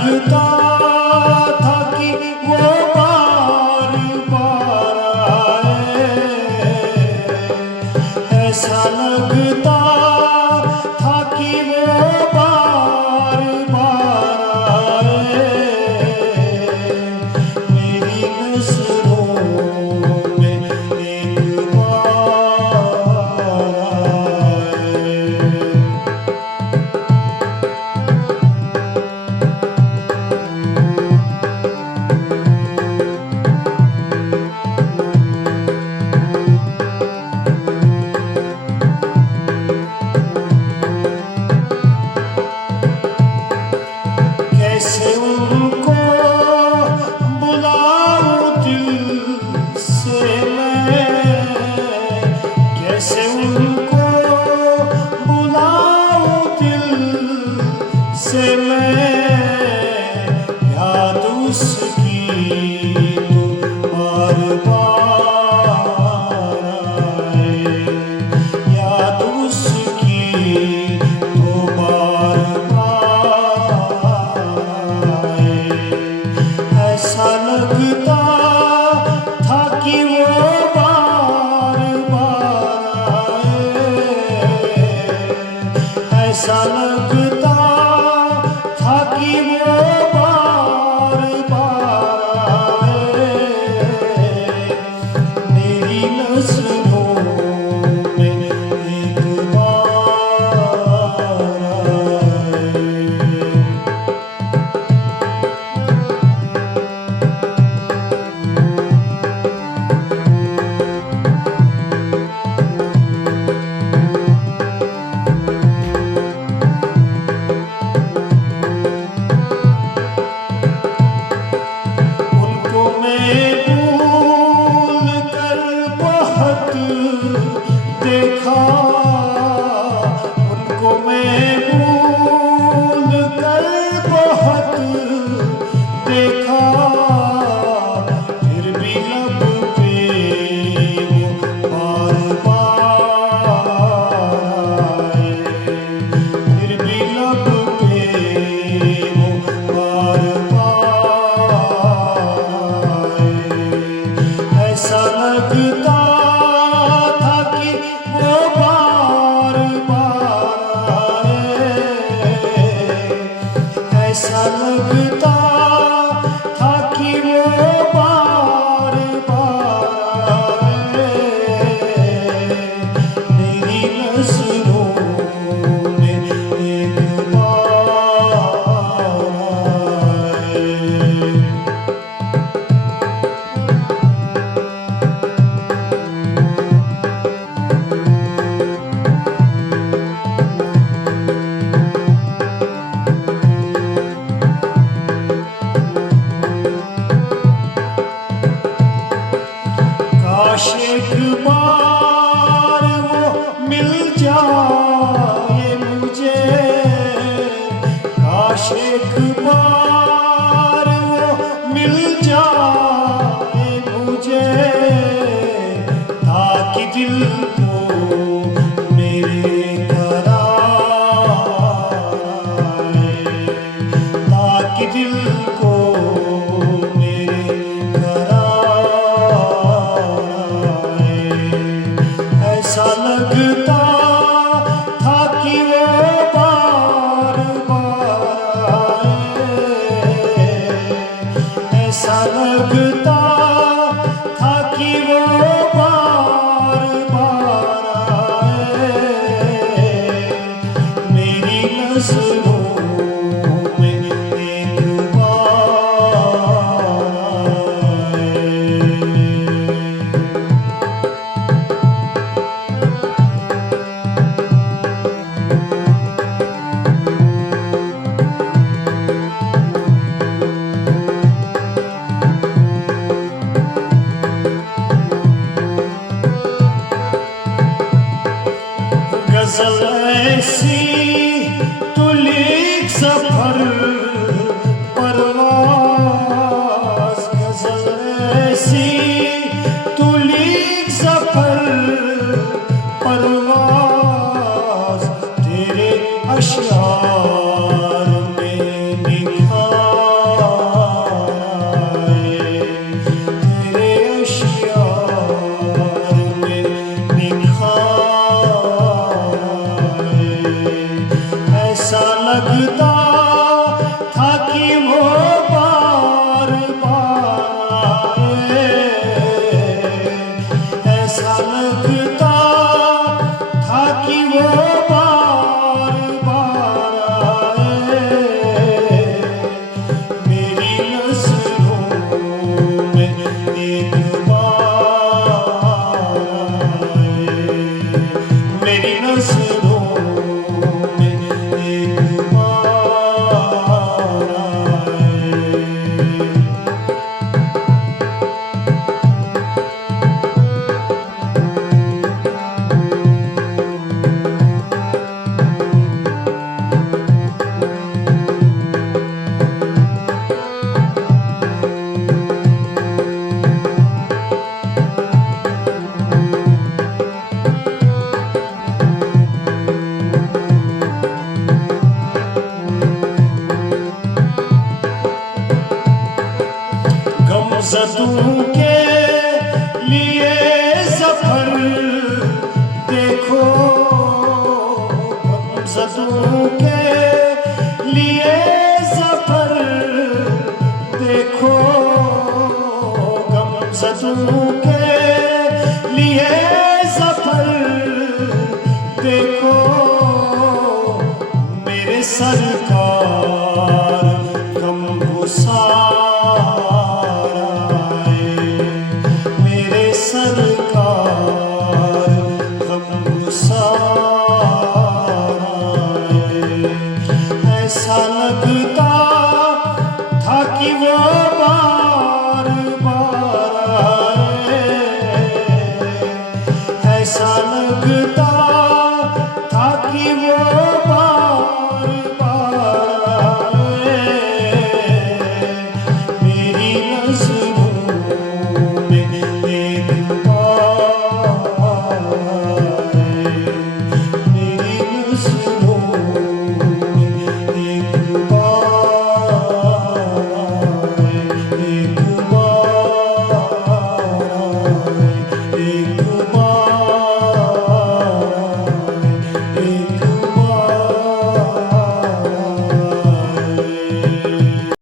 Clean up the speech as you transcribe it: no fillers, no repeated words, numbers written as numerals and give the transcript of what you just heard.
लगता था कि वो बार बार आए, ऐसा लगता था कि वो बार बार आए, मेरी नज़रों में एक बार आए। कैसे उनको बुलाऊं दिल से मैं, कैसे उनको बुलाऊं दिल से मैं, याद उसकी तो बार बार आए, याद उसकी तो बार ऐसा लगता था कि वो बार बार आए, ऐसा लगता था कि वो बार बार आए, मेरी नज़रों में एक बार आए। उनको मैं भूल कर बहुत देखा, उनको मैं भूल कर बहुत देखा, फिर भी लब पे वो बार बार आए, फिर भी लब पे वो बार बार आए, ऐसा लगता था कि वो बार बार आए, ऐसा लगता था कि वो बार बार आए, मेरी नज़रों में एक बार आए। काश एक बार वो मिल जाए मुझे, काश एक बार वो मिल जाए मुझे, ताकि दिल को मेरे करार आए, ताकि दिल को मेरे ऐसा लगता था कि वो बार बार आए, ऐसा लगता था कि वो बार बार आए, मेरी नज़रों में एक बार आए। गज़ल ऐसी तू लिख सफ़र परवाज़, गज़ल ऐसी तू लिख सफ़र परवाज़, तेरे अशआर में निखार गमज़दों के लिए ज़फ़र देखो, गमज़दों के लिए ज़फ़र देखो, मेरे सरकार गमगुसार आए, मेरे सरकार गमगुसार आए। ऐसा लगता था कि वो बार बार आए, ऐसा लगता था कि वो